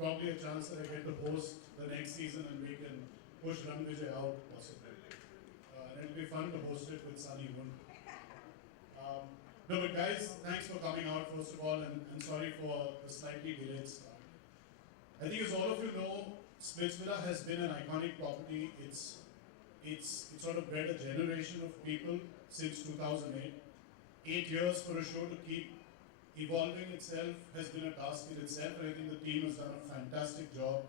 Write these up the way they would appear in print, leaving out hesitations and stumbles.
probably a chance that I get to host the next season and we can push Ranvijay out possibly. And it'll be fun to host it with Sunny Moon. No, but guys, thanks for coming out first of all, and sorry for the slightly delayed start. I think as all of you know, Splitsvilla has been an iconic property. It's sort of bred a generation of people since 2008. 8 years for a show to keep evolving itself has been a task in itself, and I think the team has done a fantastic job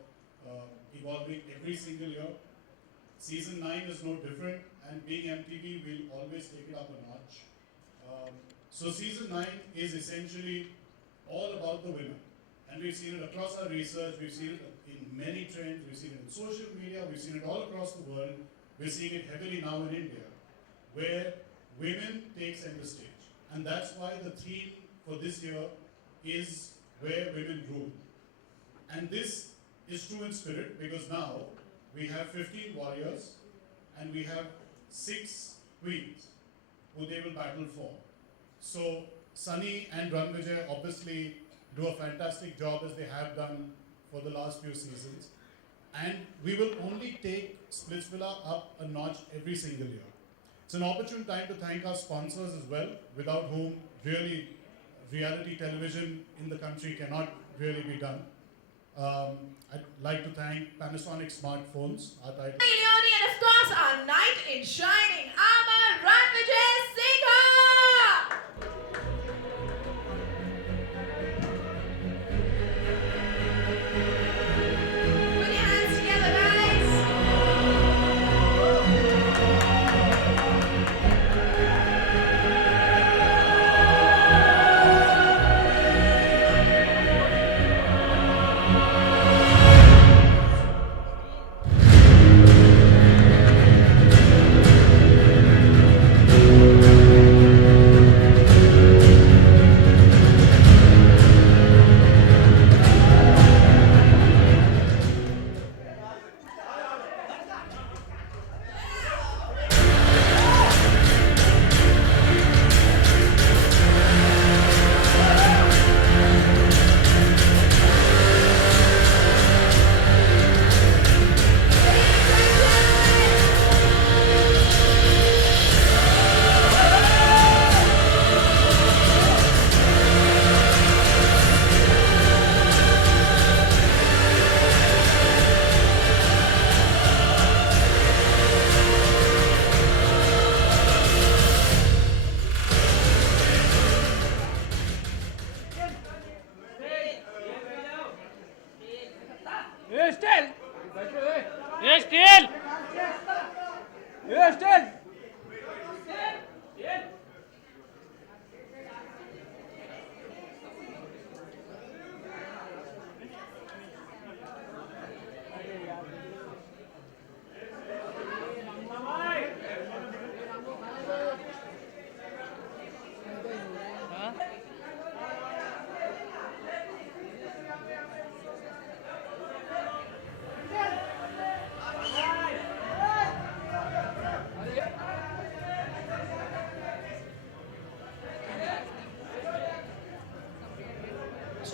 evolving every single year. Season 9 is no different, and being MTV, we'll always take it up a notch. So season 9 is essentially all about the women. And we've seen it across our research, we've seen it in many trends, we've seen it in social media, we've seen it all across the world. We're seeing it heavily now in India, where women take center stage. And that's why the theme for this year is Where Women Rule. And this is true in spirit, because now we have 15 warriors and we have 6 queens who they will battle for. So Sunny and Ranvijay obviously do a fantastic job, as they have done for the last few seasons. And we will only take Splitsvilla up a notch every single year. It's an opportune time to thank our sponsors as well, without whom really reality television in the country cannot really be done. I'd like to thank Panasonic Smartphones, our title. Leone, and of course our knight in shining armor, Ranvijay Singha! Put your hands together, guys. Still! Still! Still!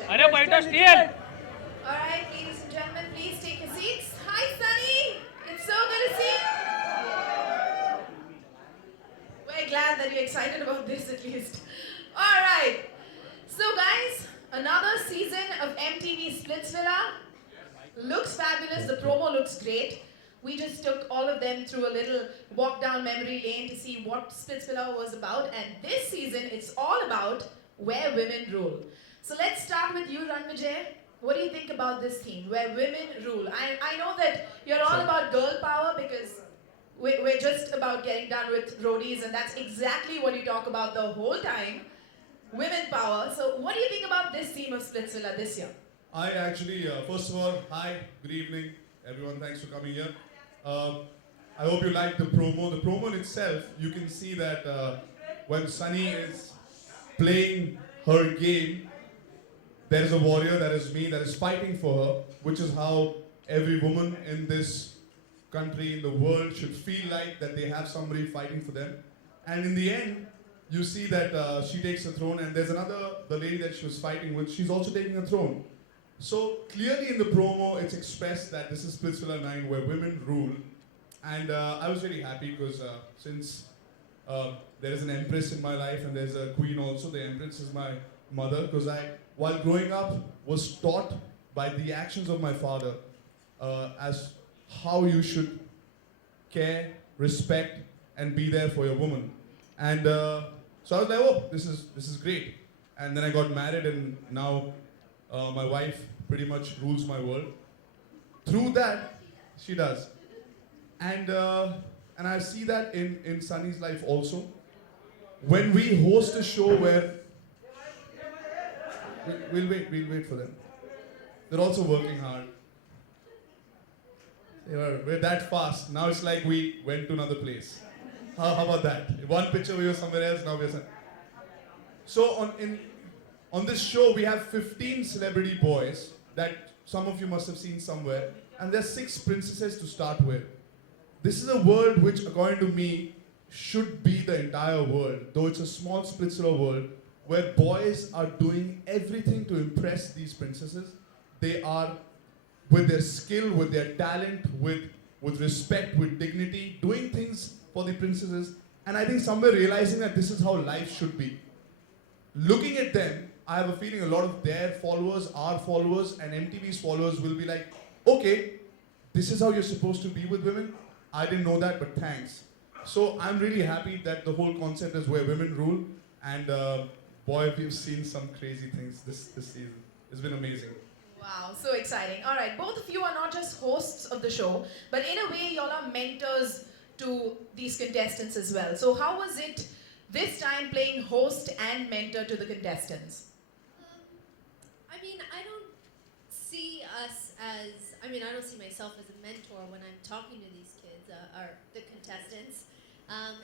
अरे बैठो steel Alright, ladies and gentlemen, please take your seats. Hi, Sunny. It's so good to see you. We're glad that you're excited about this at least. Alright. So, guys, another season of MTV Splitsvilla. Looks fabulous. The promo looks great. We just took all of them through a little walk down memory lane to see what Splitsvilla was about. And this season, it's all about Where Women Rule. So let's start with you, Ranvijay. What do you think about this theme, Where Women Rule? I know that you're all about girl power, because we're just about getting done with roadies, and that's exactly what you talk about the whole time, women power. So what do you think about this theme of Splitsvilla this year? I actually, first of all, hi, good evening, everyone. Thanks for coming here. I hope you like the promo. The promo in itself, you can see that when Sunny is playing her game, there is a warrior, that is me, that is fighting for her, which is how every woman in this country, in the world, should feel like that they have somebody fighting for them. And in the end, you see that she takes a throne, and there's another, the lady that she was fighting with, she's also taking a throne. So clearly in the promo, it's expressed that this is Splitsvilla 9 where women rule. And I was really happy because since there is an empress in my life and there's a queen also, the empress is my mother, because I, while growing up, was taught by the actions of my father as how you should care, respect, and be there for your woman. And so I was like, oh, this is great. And then I got married, and now my wife pretty much rules my world. Through that, she does. And I see that in Sunny's life also. When we host a show where we'll wait for them. They're also working hard. We're that fast. Now it's like we went to another place. How about that? One picture we were somewhere else, now we're so on this show we have 15 celebrity boys that some of you must have seen somewhere, and there's 6 princesses to start with. This is a world which, according to me, should be the entire world, though it's a small Splitsvilla world where boys are doing everything to impress these princesses. They are, with their skill, with their talent, with respect, with dignity, doing things for the princesses, and I think somewhere realizing that this is how life should be. Looking at them, I have a feeling a lot of their followers, our followers, and MTV's followers will be like, okay, this is how you're supposed to be with women. I didn't know that, but thanks. So I'm really happy that the whole concept is where women rule, and boy, we've seen some crazy things this season. It's been amazing. Wow, so exciting. All right, both of you are not just hosts of the show, but in a way, y'all are mentors to these contestants as well. So how was it this time playing host and mentor to the contestants? I mean, I don't see us as, I mean, I don't see myself as a mentor when I'm talking to these kids, or the contestants.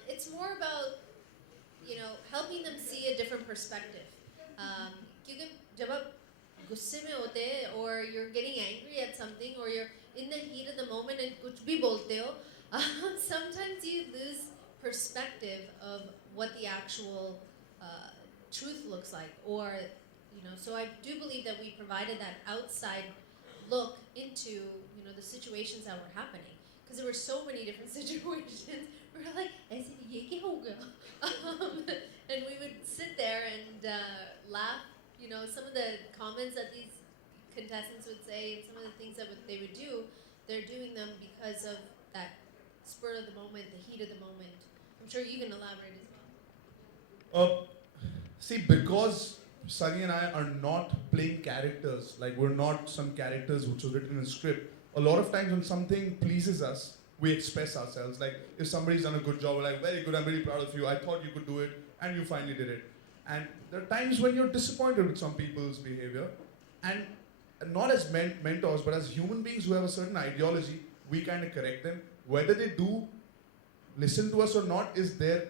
It's more about, you know, helping them see a different perspective. क्योंकि जब आप गुस्से में होते हैं, or you're getting angry at something, or you're in the heat of the moment and कुछ भी बोलते हो, sometimes you lose perspective of what the actual truth looks like, or, you know, so I do believe that we provided that outside look into, you know, the situations that were happening, because there were so many different situations. We were like, ऐसे ये क्या हो गया? And we would sit there and laugh. You know, some of the comments that these contestants would say, and some of the things that they would do, they're doing them because of that spur of the moment, the heat of the moment. I'm sure you can elaborate as well. See, because Sunny and I are not playing characters, like we're not some characters which was written in a script. A lot of times when something pleases us, we express ourselves. Like if somebody's done a good job, we're like, very good, I'm really proud of you. I thought you could do it, and you finally did it. And there are times when you're disappointed with some people's behavior, and not as mentors, but as human beings who have a certain ideology, we kind of correct them. Whether they do listen to us or not is their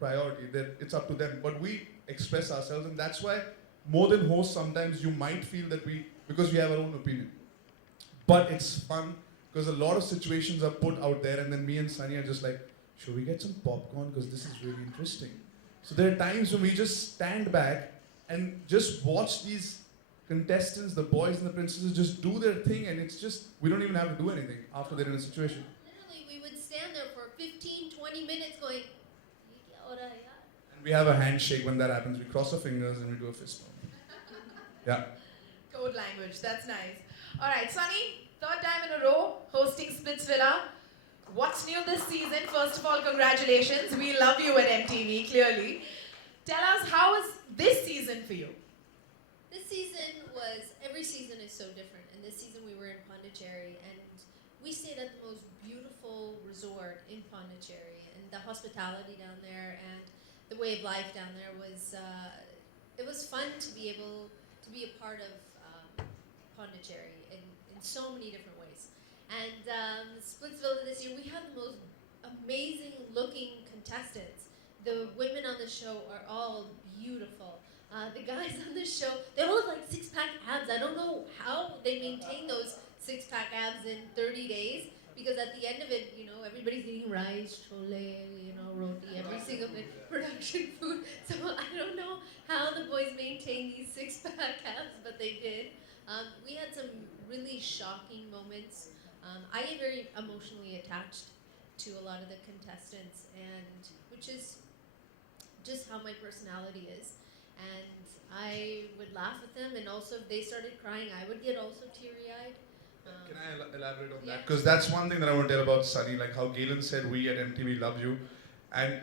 priority. It's up to them. But we express ourselves, and that's why more than hosts, sometimes you might feel that because we have our own opinion. But it's fun because a lot of situations are put out there, and then me and Sunny are just like, should we get some popcorn? Because this is really interesting. So there are times when we just stand back and just watch these contestants, the boys and the princesses, just do their thing, and it's just, we don't even have to do anything after they're in a situation. Literally, we would stand there for 15, 20 minutes going, "Ye kya ho raha hai yaar?" And we have a handshake when that happens. We cross our fingers and we do a fist bump. Yeah. Code language, that's nice. All right, Sunny, third time in a row hosting Splitsvilla. What's new this season? First of all, congratulations. We love you at MTV, clearly. Tell us, how is this season for you? This season was, every season is so different, and this season we were in Pondicherry, and we stayed at the most beautiful resort in Pondicherry, and the hospitality down there and the way of life down there was, it was fun to be able to be a part of Pondicherry in so many different ways. And Splitsvilla this year, we have the most amazing looking contestants. The women on the show are all beautiful. The guys on the show, they all have like six-pack abs. I don't know how they maintain those six-pack abs in 30 days, because at the end of it, you know, everybody's eating rice, chole, you know, roti, every single bit, production food. So I don't know how the boys maintain these six-pack abs, but they did. We had some really shocking moments. I get very emotionally attached to a lot of the contestants, and which is just how my personality is. And I would laugh with them, and also if they started crying, I would get also teary-eyed. Can I elaborate on yeah. that? Because that's one thing that I want to tell about Sunny. Like how Galen said, we at MTV love you. And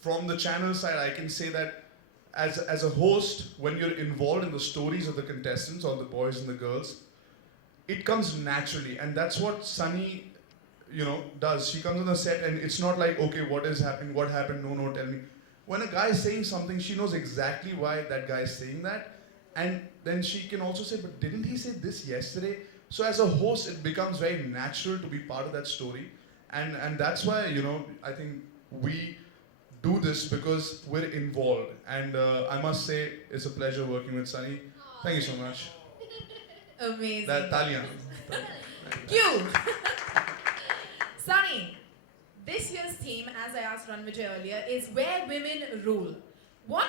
from the channel side, I can say that as a host, when you're involved in the stories of the contestants, all the boys and the girls, it comes naturally. And that's what Sunny, does. She comes on the set and it's not like, okay, what is happening? What happened? No, tell me. When a guy is saying something, she knows exactly why that guy is saying that. And then she can also say, but didn't he say this yesterday? So as a host, it becomes very natural to be part of that story. And that's why, I think we do this because we're involved. And I must say, it's a pleasure working with Sunny. Thank you so much. Amazing. That Talia. You. Sunny, this year's theme, as I asked Ranvijay earlier, is where women rule. What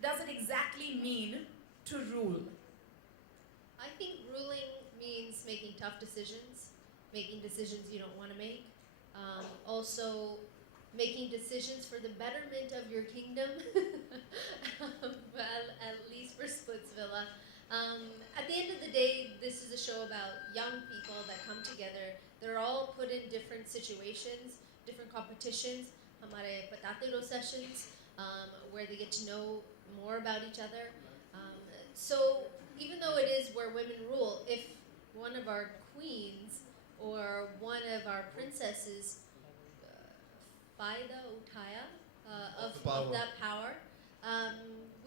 does it exactly mean to rule? I think ruling means making tough decisions, making decisions you don't want to make. Also, making decisions for the betterment of your kingdom, at least for Splitsvilla. At the end of the day, this is a show about young people that come together. They're all put in different situations, different competitions, hamare patatero sessions, where they get to know more about each other. So even though it is where women rule, if one of our queens or one of our princesses Faida Utaya of that power,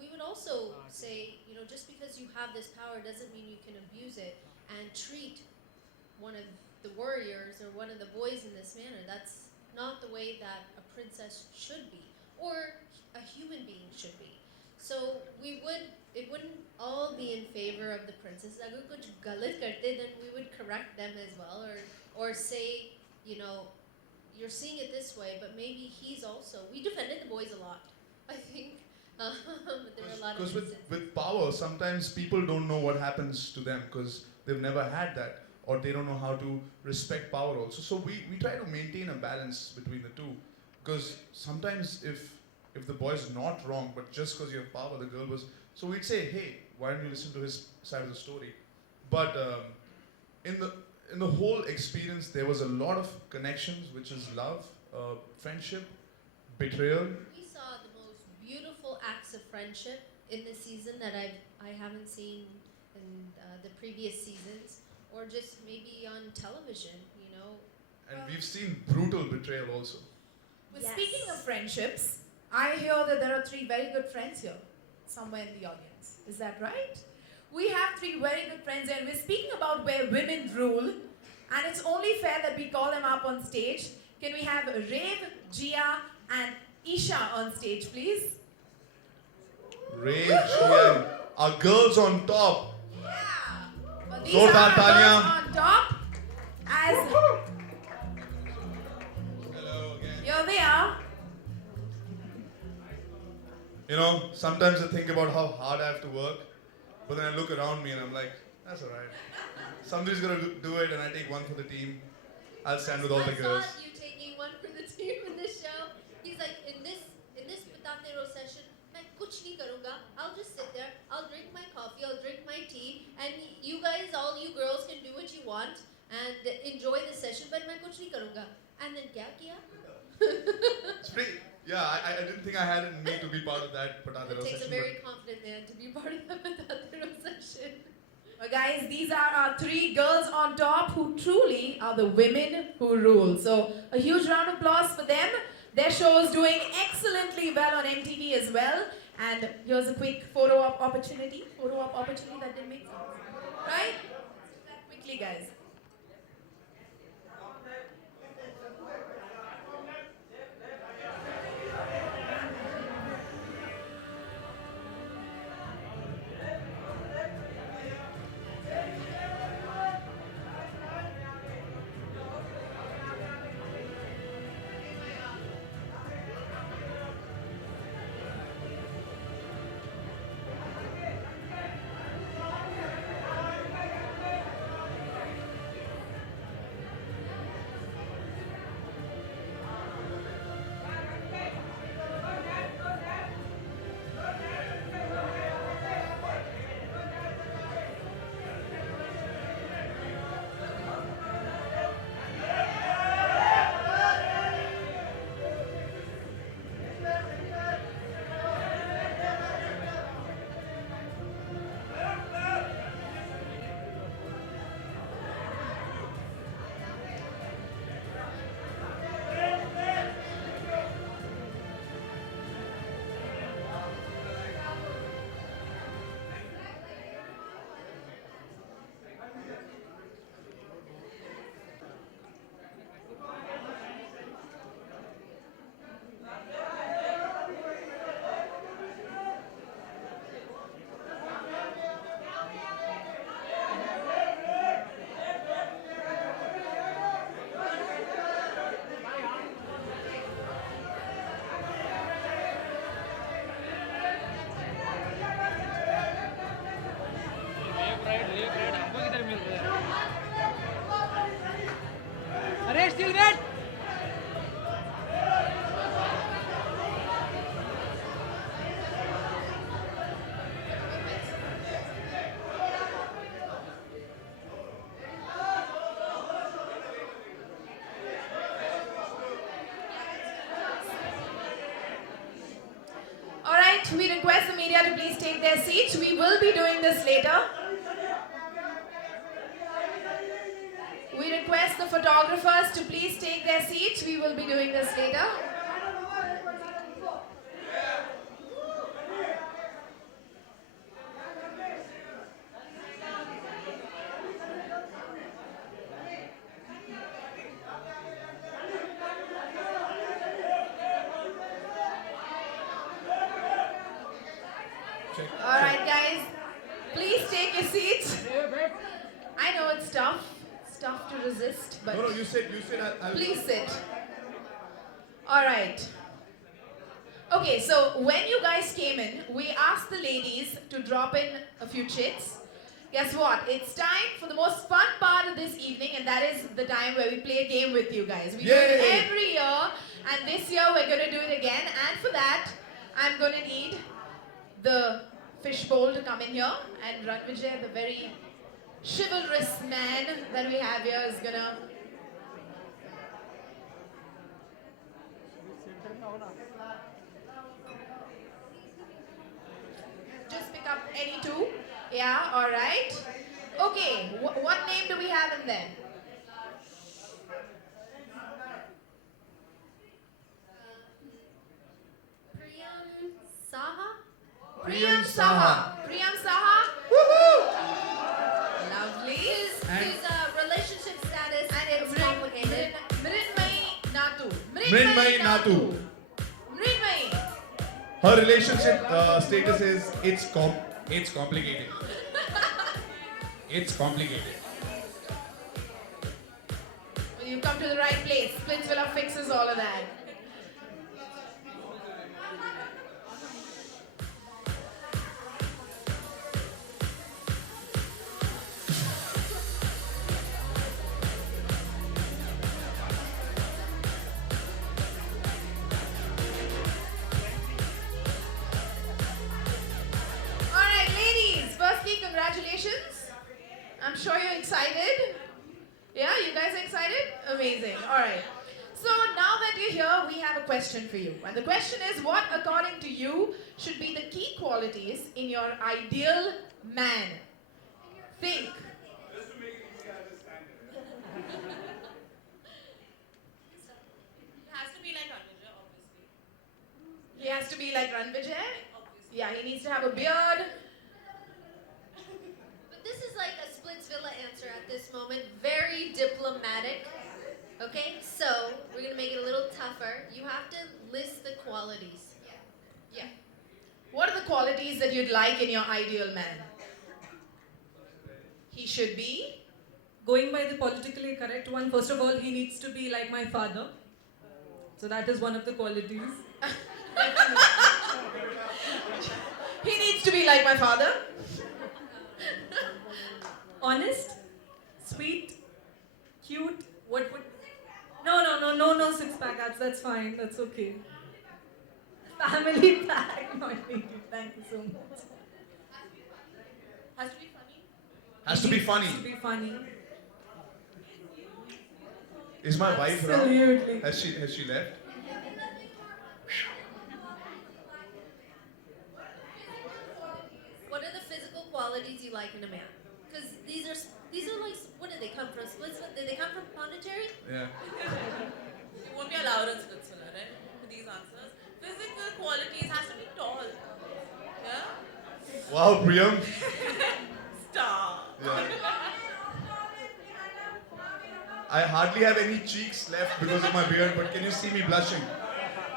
we would also say, just because you have this power doesn't mean you can abuse it and treat one of the warriors or one of the boys in this manner. That's not the way that a princess should be, or a human being should be. So it wouldn't all be in favor of the princess. Agar kuch galat karte, then we would correct them as well, or say, you're seeing it this way, but maybe he's also. We defended the boys a lot, I think. There were a lot of Because instances. with power, sometimes people don't know what happens to them because they've never had that, or they don't know how to respect power also. So we try to maintain a balance between the two. Because sometimes if the boy is not wrong, but just because you have power, the girl was. So we'd say, hey, why don't you listen to his side of the story? But in the whole experience, there was a lot of connections, which is love, friendship, betrayal. We saw the most beautiful acts of friendship in this season that I haven't seen in the previous seasons, or just maybe on television, And we've seen brutal betrayal also. Well, Yes. speaking of friendships, I hear that there are 3 very good friends here, somewhere in the audience. Is that right? We have 3 very good friends here, and we're speaking about where women rule, and it's only fair that we call them up on stage. Can we have Rave, Gia, and Isha on stage, please? Rage, Shian, our girls on top. Yeah. Well, these Zordar are our Talia. girls on top. As Hello again. here they are. Sometimes I think about how hard I have to work, but then I look around me and I'm like, that's alright. Somebody's gonna do it and I take one for the team. I'll stand with all the girls. I saw you taking one for the team in this show. He's like, in this patatero session, मैं कुछ नहीं करूँगा. I'll just sit there. I'll drink my coffee. I'll drink my tea, and you guys, all you girls, can do what you want and enjoy the session. But मैं कुछ नहीं करूँगा. And then क्या किया? It's pretty, yeah, I didn't think I had it in me to be part of that Patatero It takes a session. very confident man to be part of the patatero session. Well, guys, these are our 3 girls on top who truly are the women who rule. So, a huge round of applause for them. Their show is doing excellently well on MTV as well. And here's a quick photo op opportunity. Photo op opportunity that didn't make sense. Right? Let's do that quickly, guys. right, we request the media to please take their seats. We will be doing this later. We request the photographers to please take their seats. We will be doing this later. Check. All right, guys, please take your seats. I know it's tough. It's tough to resist, but No, you said I'll please sit. All right. Okay, so when you guys came in, we asked the ladies to drop in a few chits. Guess what? It's time for the most fun part of this evening, and that is the time where we play a game with you guys. We do it Yay! every year, and this year we're going to do it again. And for that, I'm going to need the fishbowl to come in here, and Ranvijay, the very chivalrous man that we have here, is going to just pick up any two. Yeah, all right. Okay, what name do we have in there? Priyam Saha? Priyam Saha. Priyam Saha. Lovely. His relationship status And is it's complicated. Mrinmai Natu. Mrinmai Natu. Mrinmai. Her relationship status is it's complicated. It's complicated. Well, you've come to the right place. Splitsvilla fixes all of that. All right, ladies. Firstly, congratulations. I'm sure you're excited. Yeah, you guys are excited? Amazing. All right. So now that you're here, we have a question for you. And the question is, what, according to you, should be the key qualities in your ideal man? Think. Has to be like Ranvijay, obviously. He has to be like Ranvijay. Obviously. Yeah, he needs to have a beard. But this is like a Splitsvilla answer at this moment. Very diplomatic. Okay, so we're gonna make it a little tougher. You have to list the qualities. Yeah. What are the qualities that you'd like in your ideal man? He should be. Going by the politically correct one, first of all, he needs to be like my father. So that is one of the qualities. He needs to be like my father. Honest, sweet, cute. What would? No six-pack abs. That's fine. That's okay. Family pack. Not needed. Thank you so much. Has to be funny. Has to be funny. Has to be funny. Is my wife around? Absolutely. Has she left? What are the physical qualities you like in a man? Because these are like, what did they come from? Splitsvilla? Did they come from Pondicherry? Yeah. You won't be allowed in Splitsvilla, right? For these answers. Physical qualities has to be tall. Yeah? Wow, Priyam. Stop. Yeah. I hardly have any cheeks left because of my beard, but can you see me blushing?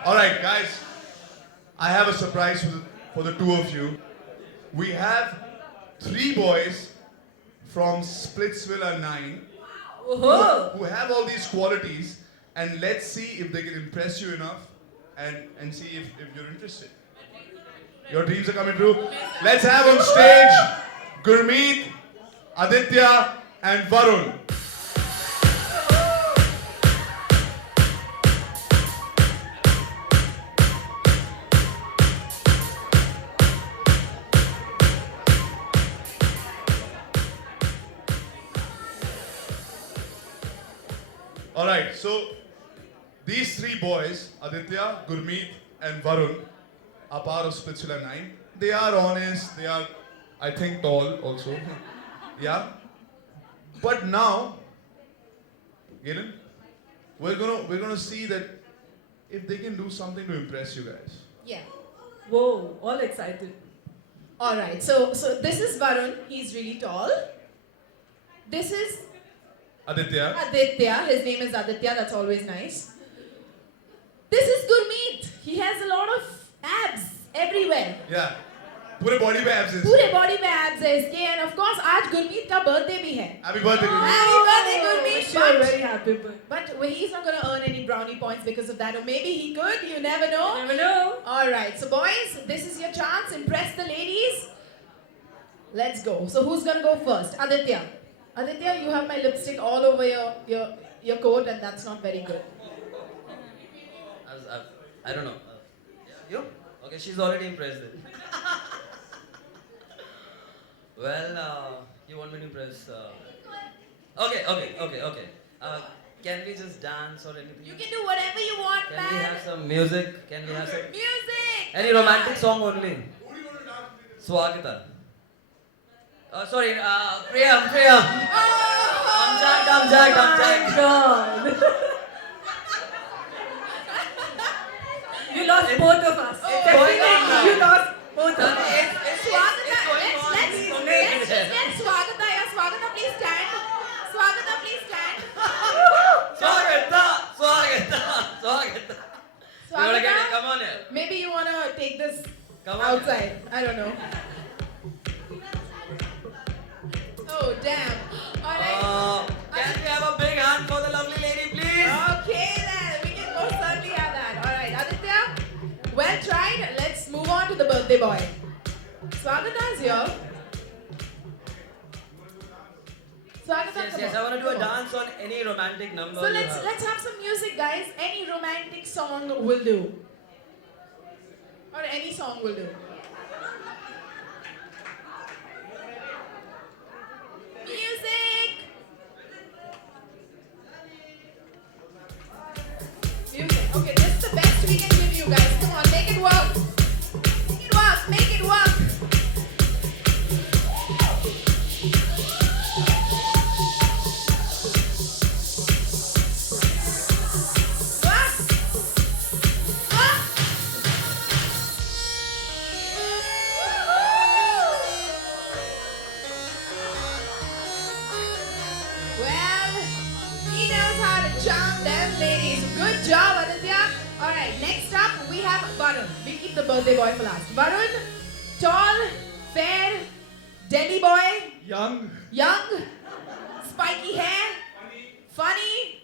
All right, guys. I have a surprise for the two of you. We have 3 boys from Splitsvilla 9 who have all these qualities, and let's see if they can impress you enough and see if you're interested. Your dreams are coming true. Let's have on stage Gurmeet, Aditya, and Varun. Alright, so these 3 boys, Aditya, Gurmeet, and Varun, are part of Splitsvilla 9. They are honest, they are, I think, tall also. Yeah. But now, Galen, we're gonna see that if they can do something to impress you guys. Yeah. Whoa, all excited. All right. So this is Varun. He's really tall. This is Aditya. Aditya. His name is Aditya. That's always nice. This is Gurmeet. He has a lot of abs everywhere. Yeah. पूरे body पे abs है. पूरे body में abs है इसके. And of course आज गुरमीत का birthday भी है. Happy birthday. Gurmeet. Happy birthday, Gurmeet. Wish you a very happy birthday. But he's not going to earn any brownie points because of that. Or maybe he could. You never know. Never know. All right. So boys, this is your chance. Impress the ladies. Let's go. So who's going to go first? Aditya. Aditya, you have my lipstick all over your coat and that's not very good. I don't know. You? Okay, she's already impressed then. Well, you want me to impress? Okay. Can we just dance or anything? You can do whatever you want, Can man. we have some music? Can we have some... Music! Any romantic song only? Swagata. Sorry, Priyam. I'm jacked. God. You lost both of us. It's going on. You lost both of us. Swagata, going on. let's just get Swagata. Yeah, Swagata, please stand. Swagata, please stand. Swagata. You wanna get it? Come on here. Maybe you want to take this Come on. outside. I don't know. Oh, damn. All right. Can we have a big hand for the lovely lady, please? Okay, then. We can most certainly have that. All right, Aditya, well tried. Let's move on to the birthday boy. Swagata is here. Swagata, Yes, come yes. on, I want to do a come on. dance on any romantic number. So you let's have some music, guys. Any romantic song will do. Or any song will do. Music! Music. Okay, this is the best we can give you guys. Come on, make it work. Make it work. Well, he knows how to charm them ladies. Good job, Aditya. Alright, next up we have Varun. We keep the birthday boy for last. Varun, tall, fair, Delhi boy, Young. young, spiky hair, funny,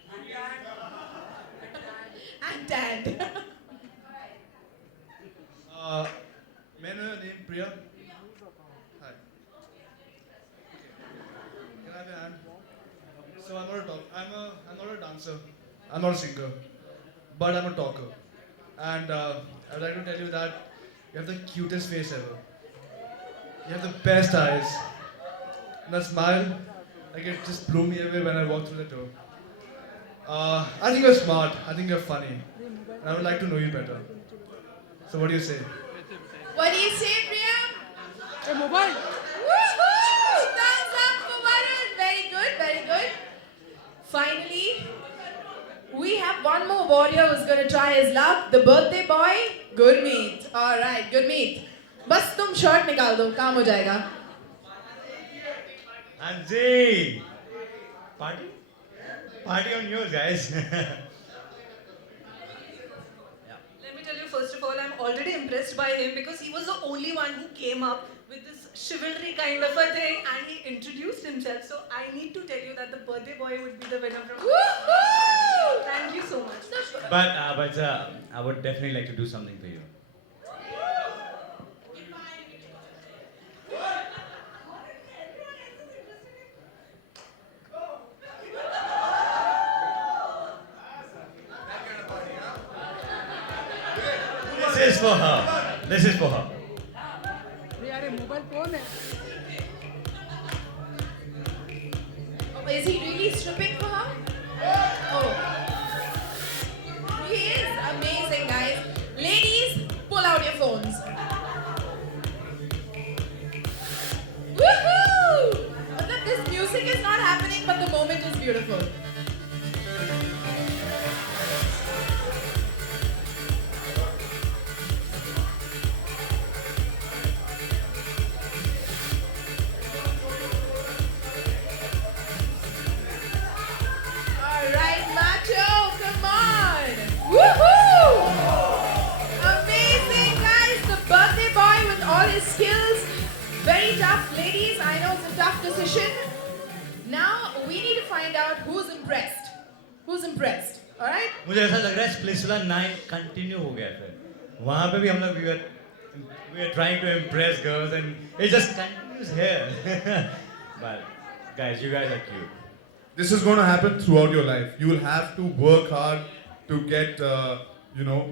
and tanned. May I know your name, Priya? Hi. Can I have your hand? So I'm not a dancer. I'm not a singer. But I'm a talker. And I'd like to tell you that you have the cutest face ever. You have the best eyes. And that smile, like it just blew me away when I walked through the door. I think you're smart. I think you're funny. And I would like to know you better. So what do you say? What do you say, Priya? mobile. Woohoo! Thumbs up for Varun. Very good, very good. Finally, we have one more warrior who's going to try his luck. The birthday boy, Gurmeet. All right, Gurmeet. बस तुम shirt निकाल दो, काम हो जाएगा. Anji! Party? Party on yours, guys. Let me tell you, first of all, I'm already impressed by him because he was the only one who came up with this chivalry kind of a thing and he introduced himself. So I need to tell you that the birthday boy would be the winner from. Woohoo! Thank you so much. but I would definitely like to do something for you. This is for her. This is for her. Oh, is he really stripping for her? Oh. He is amazing, guys. Ladies, pull out your phones. tough. Ladies, I know it's a tough decision. Now, we need to find out who's impressed. Who's impressed? Alright? मुझे ऐसा लग रहा है Splitsvilla 9 continue हो गया फिर वहाँ पे भी हम लोग we are trying to impress girls and it just continues here but guys you guys are cute. This is going to happen throughout your life. You will have to work hard to get,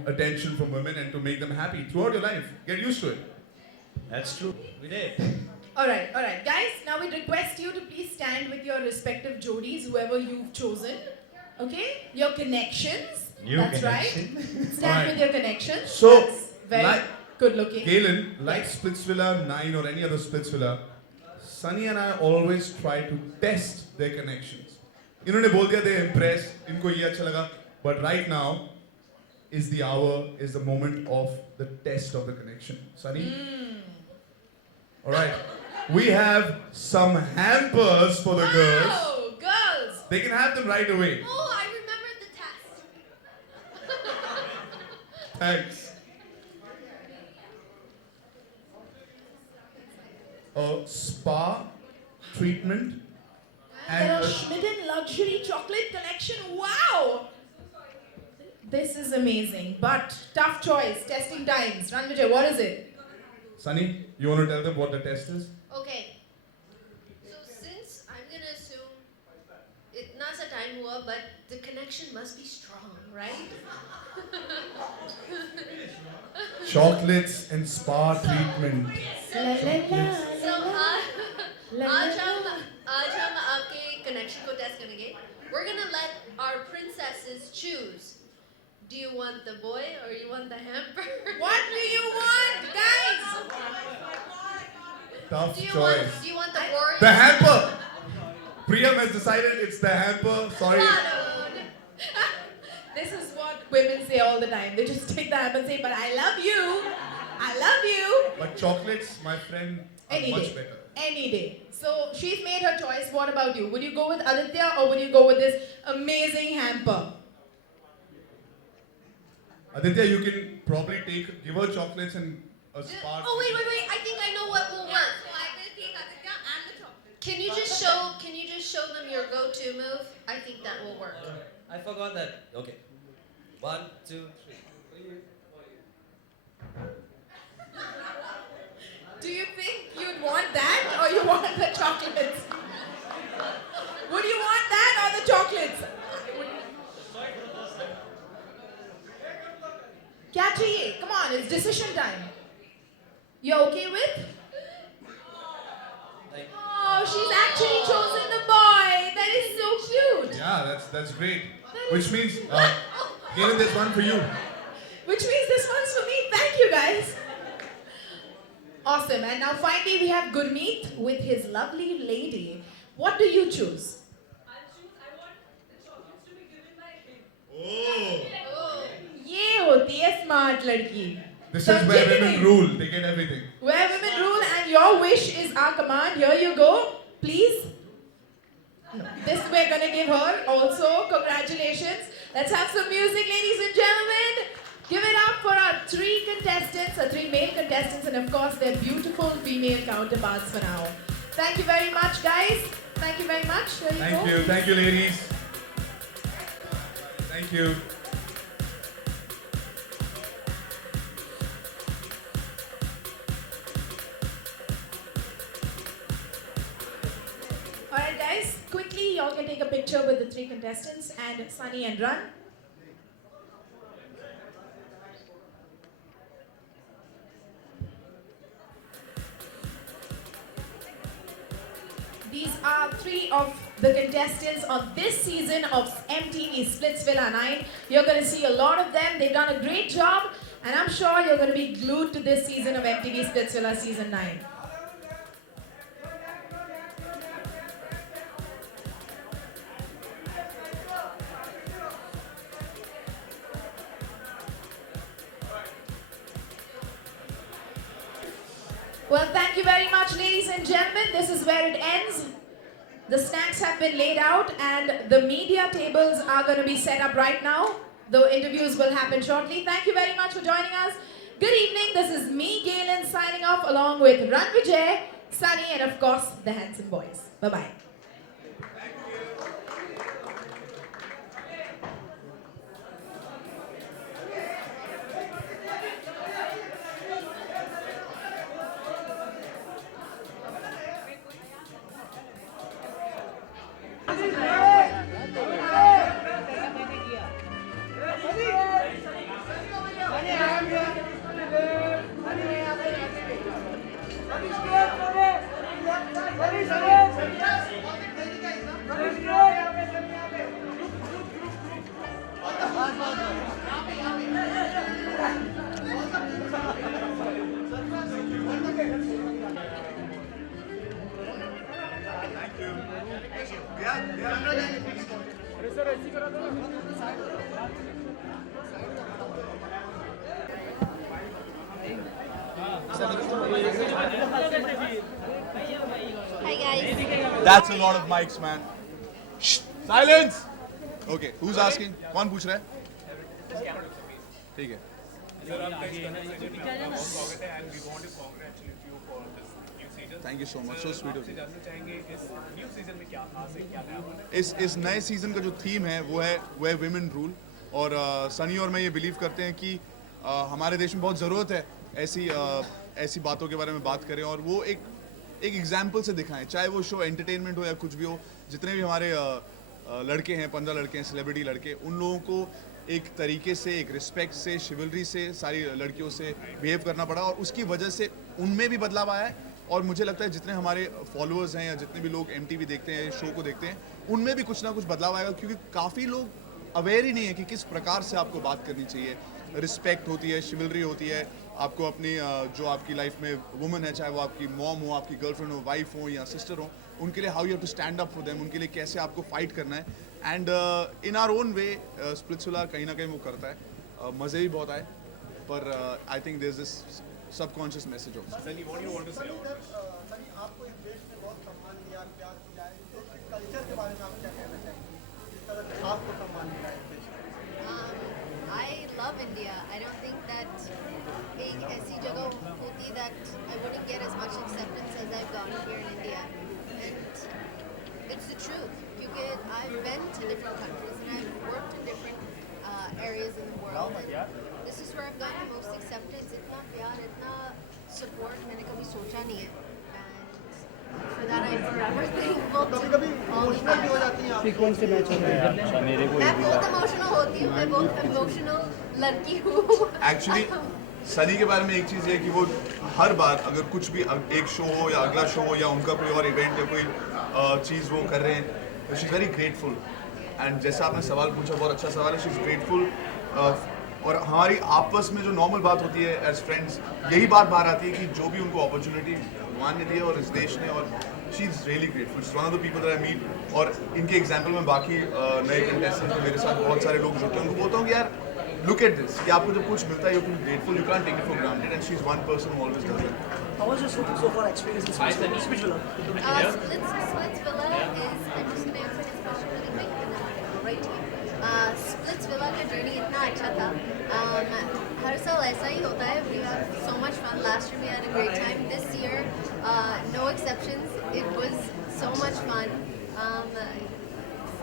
attention from women and to make them happy throughout your life. Get used to it. That's true. We did. Alright. Guys, now we request you to please stand with your respective jodies, whoever you've chosen. Okay? Your connections. New That's connection. right. Stand Alright. with your connections. So, That's very like- good looking. Galen, like Splitsvilla 9 or any other Splitsvilla, Sunny and I always try to test their connections. इन्होंने बोल दिया they impressed, इनको ये अच्छा लगा. But right now is the hour, is the moment of the test of the connection. Sunny? Alright. We have some hampers for the girls. Wow, girls. They can have them right away. Oh, I remembered the test. Thanks. A spa treatment and There are a Schmidden luxury chocolate collection. Wow. This is amazing, but tough choice. Testing times. Ranvijay, what is it? Sunny, you want to tell them what the test is? Okay. So since I'm gonna assume itna sa time hua, but the connection must be strong, right? Chocolates and spa treatment. So आज हम आपके connection को test करेंगे. We're gonna let our princesses choose. Do you want the boy or you want the hamper? What do you want, guys? Tough Do you choice. want the boy? The hamper! Priyam has decided it's the hamper. Sorry. This is what women say all the time. They just take the hammer and say, but I love you. I love you. But chocolates, my friend, are Any much day. better. Any day. So she's made her choice. What about you? Would you go with Aditya or would you go with this amazing hamper? Aditya, you can probably give her chocolates and a spa. Oh wait. I think I know what will work. So I will take Aditya and the chocolate. Can you just show them your go-to move? I think that will work. I forgot that. Okay. 1, 2, 3. Do you think you'd want that or you want the chocolates? Would you want that or the chocolates? क्या चाहिए? Come on, it's decision time. You're okay with? Oh, she's actually chosen the boy. That is so cute. Yeah, that's great. Which means, Galen, there's one for you. Which means this one's for me. Thank you, guys. Awesome. And now finally we have Gurmeet with his lovely lady. What do you choose? I want the chocolates to be given by him. Oh. ये होती है smart लड़की. This is where समझी कि women नहीं? rule. They get everything. Where women rule and your wish is our command. Here you go. Please. No. This we're gonna give her also. Congratulations. Let's have some music, ladies and gentlemen. Give it up for our three contestants, our three male contestants, and of course their beautiful female counterparts for now. Thank you very much, guys. Thank you very much. Here you go. Thank you, ladies. Thank you. Alright, guys, quickly, y'all can take a picture with the three contestants and Sunny and Run. These are three of the contestants of this season of MTV Splitsvilla 9. You're going to see a lot of them. They've done a great job, and I'm sure you're going to be glued to this season of MTV Splitsvilla Season 9. Well, thank you very much, ladies and gentlemen. This is where it ends. The snacks have been laid out and the media tables are going to be set up right now. The interviews will happen shortly. Thank you very much for joining us. Good evening. This is me, Galen, signing off along with Ranvijay, Sunny, and of course, the handsome boys. Bye-bye. Hi guys. That's a lot of mics, man. Shh, silence. Okay, who's asking? कौन पूछ रहा है? ठीक है. Thank you so much. So sweet of you. इस नए season का जो थीम है वो है विमेन रूल और सनी और मैं ये बिलीव करते हैं कि हमारे देश में बहुत ज़रूरत है ऐसी बातों के बारे में बात करें और वो एक एग्जाम्पल से दिखाएं, चाहे वो शो एंटरटेनमेंट हो या कुछ भी हो. जितने भी हमारे लड़के हैं, 15 लड़के हैं, सेलिब्रिटी लड़के, उन लोगों को एक तरीके से, एक रिस्पेक्ट से, शिवलरी से सारी लड़कियों से बिहेव करना पड़ा और उसकी वजह से उनमें भी बदलाव आया है. और मुझे लगता है जितने हमारे फॉलोअर्स हैं या जितने भी लोग MTV देखते हैं, शो को देखते हैं, उनमें भी कुछ ना कुछ बदलाव आएगा क्योंकि काफ़ी लोग अवेयर ही नहीं है कि किस प्रकार से आपको बात करनी चाहिए. रिस्पेक्ट होती है, शिवलरी होती है. आपको अपनी जो आपकी लाइफ में वुमन है, चाहे वो आपकी मॉम हो, आपकी गर्लफ्रेंड हो, वाइफ हो या सिस्टर हो, उनके लिए how you have to stand up for them, उनके लिए कैसे आपको फाइट करना है. And in our own way Splitsvilla कहीं ना कहीं वो करता है. मज़े भी बहुत आए, पर I think there is this subconscious message of आपको इस देश में बहुत सम्मान दिया, प्यार किया है, इसके कल्चर के बारे में आप क्या कहना चाहेंगे? किस तरह से आपको सम्मान दिया है इस देश में? I love India. I don't think that एक ऐसी जगह होती that I wouldn't get as much acceptance as I've gotten here in India. And it's the truth. Because I've been to different countries and I've worked in different areas in the world. And this is where I've gotten the most acceptance. इतना प्यार, इतना support मैंने कभी सोचा नहीं है. And for that I'm forever thankful to all the emotional भी हो जाती हैं आप? मैं बहुत इमोशनल होती हूँ, मैं बहुत इमोशनल लड़की हूँ. एक्चुअली सनी के बारे में एक चीज़ ये है कि वो हर बार अगर कुछ भी एक शो हो या अगला शो हो या उनका कोई और इवेंट या कोई चीज़ वो कर रहे हैं, तो she is very grateful. And जैसा आपने सवाल पूछा, बहुत अच्छा सवाल है. She is grateful. और हमारी आपस में जो नॉर्मल बात होती है एज फ्रेंड्स, यही बात बाहर आती है कि जो भी उनको अपॉर्चुनिटी भगवान ने दी है और इस देश ने, और she is really grateful. One of the people that I meet. और इनके एग्जाम्पल में बाकी नए कंटेस्टेंट जो मेरे साथ बहुत सारे लोग जुड़ते हैं, उनको बोलता हूँ कि यार look at this, कि आपको जब कुछ मिलता है, you feel grateful, you can't take it for granted, and she's one person who always does it. How was your so far experience in Spitsvilla? Splitsvilla is, I'm just going to answer this question really quick and then I'll write to you. Splitsvilla का journey इतना अच्छा था. हर साल ऐसा ही होता है. We had so much fun. Last year we had a great time. This year, no exceptions. It was so much fun.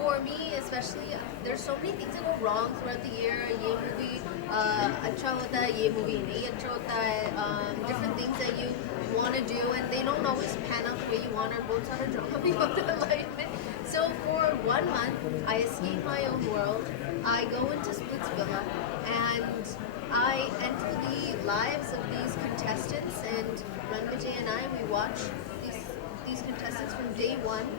For me especially, there's so many things that go wrong throughout the year. ये movie अच्छा होता है, ये movie नहीं अच्छा होता है. Different things that you want to do and they don't always pan out the way you want. और बहुत सारा drama भी होता है life में. So for 1 month, I escape my own world. I go into Splitsvilla and I enter the lives of these contestants, and Ranvijay and I, we watch these contestants from day one.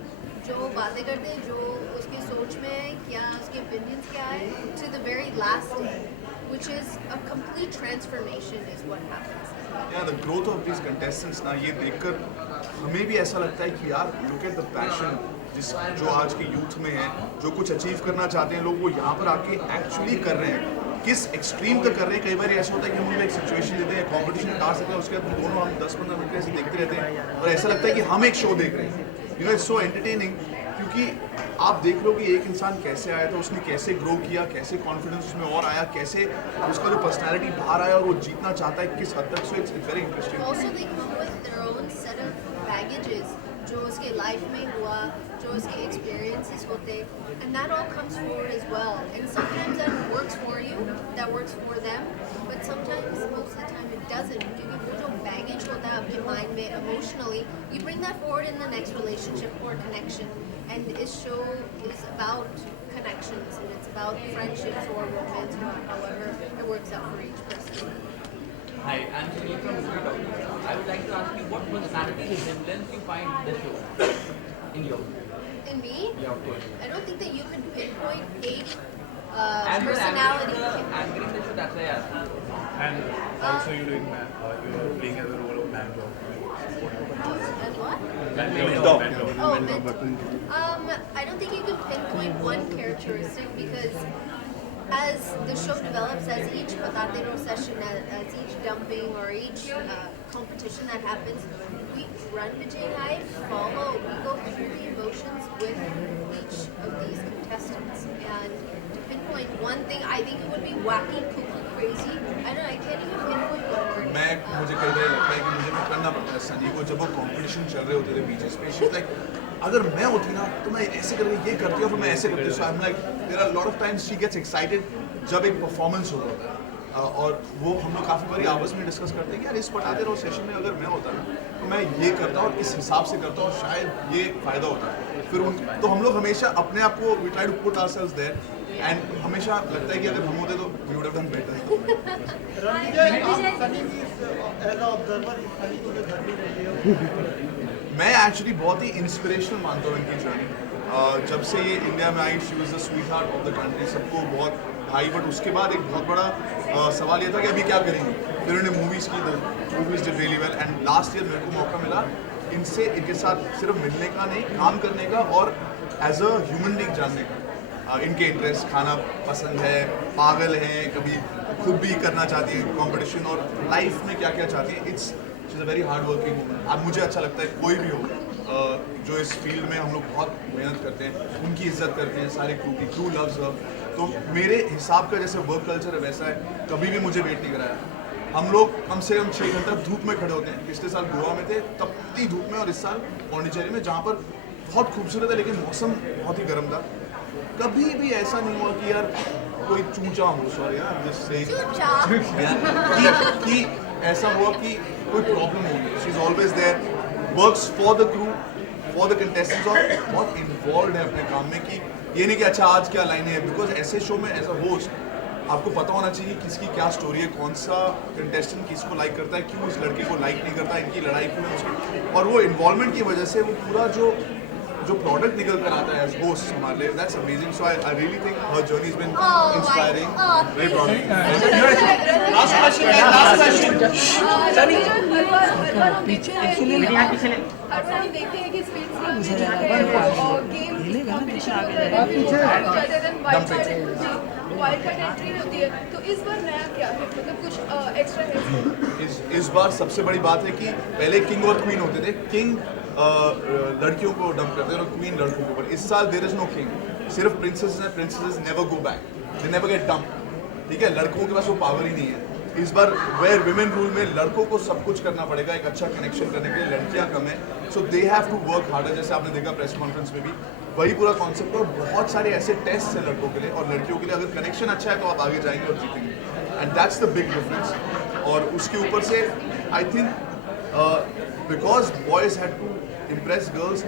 जो बातें करते हैं, जो उसकी सोच में है, क्या उसके opinions क्या है, to the very last day, which is a complete transformation is what happens. Yeah, the growth of these contestants ना, ये देखकर हमें भी ऐसा लगता है कि यार look at the passion जो आज के यूथ में है, जो कुछ अचीव करना चाहते हैं लोग, वो यहाँ पर आके एक्चुअली कर रहे हैं. किस एक्सट्रीम तक कर रहे हैं. कई बार ऐसा होता है कि हम लोग एक सिचुएशन देते हैं, कॉम्पिटिशन टास्क देते हैं, उसके बाद दोनों हम 10-15 मिनट ऐसे देखते रहते हैं और ऐसा लगता है कि हम एक शो देख रहे हैं. You know, it's so entertaining क्योंकि आप देख लो कि एक इंसान कैसे आया था, उसने कैसे ग्रो किया, कैसे कॉन्फिडेंस उसमें और आया, कैसे उसका जो पर्सनैलिटी बाहर आया और वो जीतना चाहता है किस हद तक. So it's very interesting. Also they come with their own set of baggages जो उसके लाइफ में हुआ, जो उसके experiences होते, and that all comes forward as well. And sometimes that works for you, that works for them, but sometimes most of the time it doesn't. क्योंकि वो जो baggage होता है आपके mind में emotionally, you bring that forward in the next relationship or connection. And this show is about connections, and it's about friendships or romance or however it works out for each person. Hi, I'm Sunil from Movie Talk. I would like to ask you what personality resemblance you find in the show in your. In me? Yeah, of course. I don't think that you can pinpoint a As personality. anchoring the show, that's why I asked you. And also you're doing you're playing as a role of Mango. And what? Mango. Oh, I don't think you can pinpoint one characteristic because as the show develops, as each Patatero session, as each dumping or each competition that happens, we run Vijay High, follow, we go through the emotions with each of these contestants. And to pinpoint one thing, I think it would be wacky, cuckoo, crazy. I can't even pinpoint one word. मुझे कई बार लगता है कि मुझे भी करना पड़ता है सनी को जब वो कंपटीशन चल रहे होते थे बीचेस पे शी लाइक अगर मैं होती ना तो मैं ऐसे करके ये करती हूँ फिर मैं ऐसे करती हूँ so I am like there are lot of times she gets excited जब एक परफॉर्मेंस हो रहा है और वो हम लोग काफ़ी बारी आपस में डिस्कस करते हैं कि यार इस पटाते रहो सेशन में अगर मैं होता ना तो मैं ये करता और इस हिसाब से करता और शायद ये फ़ायदा होता फिर तो हम लोग हमेशा अपने आप को we try to put ourselves there and हमेशा लगता है कि अगर हम होते तो we would have done better मैं एक्चुअली बहुत ही इंस्पिरेशनल मानता हूँ इनकी जर्नी जब से ये इंडिया में आई she was the sweetheart of the country सबको बहुत भाई बट उसके बाद एक बहुत बड़ा सवाल ये था कि अभी क्या करेंगे फिर उन्होंने मूवीज़ की movies did really well and last year मेरे को मौका मिला इनसे इनके साथ सिर्फ मिलने का नहीं काम करने का और एज अ ह्यूमन बीइंग जानने का इनके इंटरेस्ट खाना पसंद है पागल हैं कभी खुद भी करना चाहती है कंपटीशन और लाइफ में क्या क्या चाहती है it's is a very hard working woman अब मुझे अच्छा लगता है कोई भी हो जो इस फील्ड में हम लोग बहुत मेहनत करते हैं उनकी इज्जत करते हैं सारे क्रू की क्रू लव्स हर तो मेरे हिसाब का जैसे वर्क कल्चर है वैसा है कभी भी मुझे वेट नहीं कराया हम लोग कम से कम 6 घंटा धूप में खड़े होते हैं पिछले साल गोवा में थे तब इतनी धूप में और इस साल पौंडीचेरी में जहाँ पर बहुत खूबसूरत है लेकिन मौसम बहुत ही गर्म था कभी भी ऐसा नहीं हुआ कि यार कोई चूचा हो सॉरी कि ऐसा हुआ कि कोई प्रॉब्लम होगी she is always there works for the crew for the contestants और बहुत इन्वॉल्व है अपने काम में कि ये नहीं कि अच्छा आज क्या लाइनें हैं बिकॉज ऐसे शो में एज अ होस्ट आपको पता होना चाहिए किसकी क्या स्टोरी है कौन सा कंटेस्टेंट किसको लाइक करता है क्यों इस लड़के को लाइक नहीं करता इनकी लड़ाई क्यों है उसकी और वो इन्वॉल्वमेंट की वजह से वो पूरा जो प्रोडक्ट निकल कर आता है एज होस्ट हमारे लिए that's amazing so I really think हर जर्नी has been inspiring very proud last question Sunny हम देखते हैं कि स्पीड और game competition wild card entry होती है तो इस बार नया क्या है मतलब कुछ एक्स्ट्रा है इस बार सबसे बड़ी बात है कि पहले किंग और क्वीन होते थे किंग लड़कियों को डंप करते हैं और क्वीन लड़कों के ऊपर इस साल देयर इज नो किंग सिर्फ प्रिंसेस हैं princess never go back they never get dump ठीक है लड़कों के पास वो पावर ही नहीं है इस बार वेयर विमेन रूल में लड़कों को सब कुछ करना पड़ेगा एक अच्छा कनेक्शन करने के लिए लड़कियां कम है so they have to work harder जैसे आपने देखा प्रेस कॉन्फ्रेंस में भी वही पूरा कॉन्सेप्ट और बहुत सारे ऐसे टेस्ट हैं लड़कों के लिए और लड़कियों के लिए अगर कनेक्शन अच्छा है तो आप आगे जाएंगे और जीतेंगे and that's the big difference और उसके ऊपर से I think because boys had to impress girls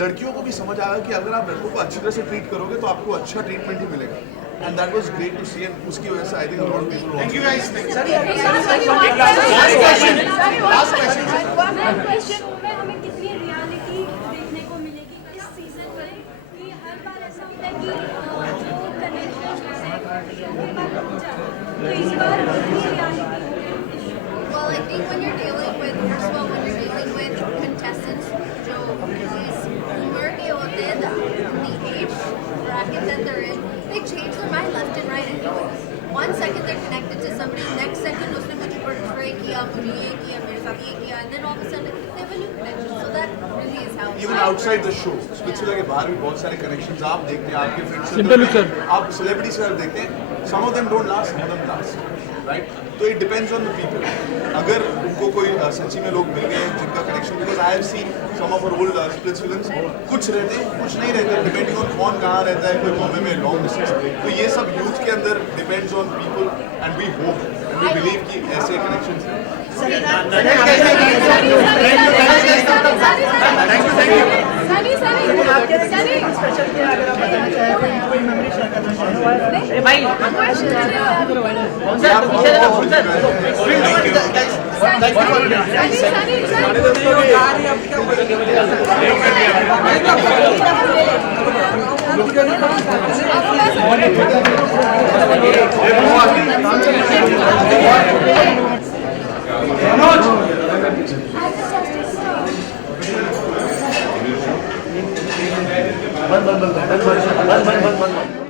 लड़कियों को भी समझ आया कि अगर आप लड़कों को अच्छी तरह से ट्रीट करोगे तो आपको अच्छा ट्रीटमेंट ही मिलेगा and that was great to see and उसकी वजह से I think lot of people thank you guys last question हमें कितनी रियलिटी देखने को मिलेगी इस सीजन में कि हर बार ऐसा होता है कि जो कनेक्शन इस बार reality Well, I think when you're dealing with, first of all, when you're dealing with contestants, जो इस उम्र के होते हैं, the age bracket that they're in, they change their mind left and right anyways. 1 second they're connected to somebody, next second उसने मुझे portray किया, मुझे ये किया, मेरे साथ ये किया, and then all of a sudden they have a new connection. So that really is how. Even outside the show, spiritual के बाहर भी बहुत सारे connections आप देखते हैं आपके फ्रेंड्स आप सेलिब्रिटीज से देखते हैं, some of them don't last, some of them last. Right? तो it depends on the people. अगर उनको कोई सच्ची में लोग मिल गए हैं जिनका connection, because I have seen some of our old splits films, कुछ रहते हैं कुछ नहीं रहते, डिपेंडिंग ऑन कौन कहाँ रहता है, कोई बॉम्बे में लॉन्ग डिस्टेंस. तो ये सब यूथ के अंदर depends on people and we hope and we believe कि ऐसे कनेक्शन हैं. बंद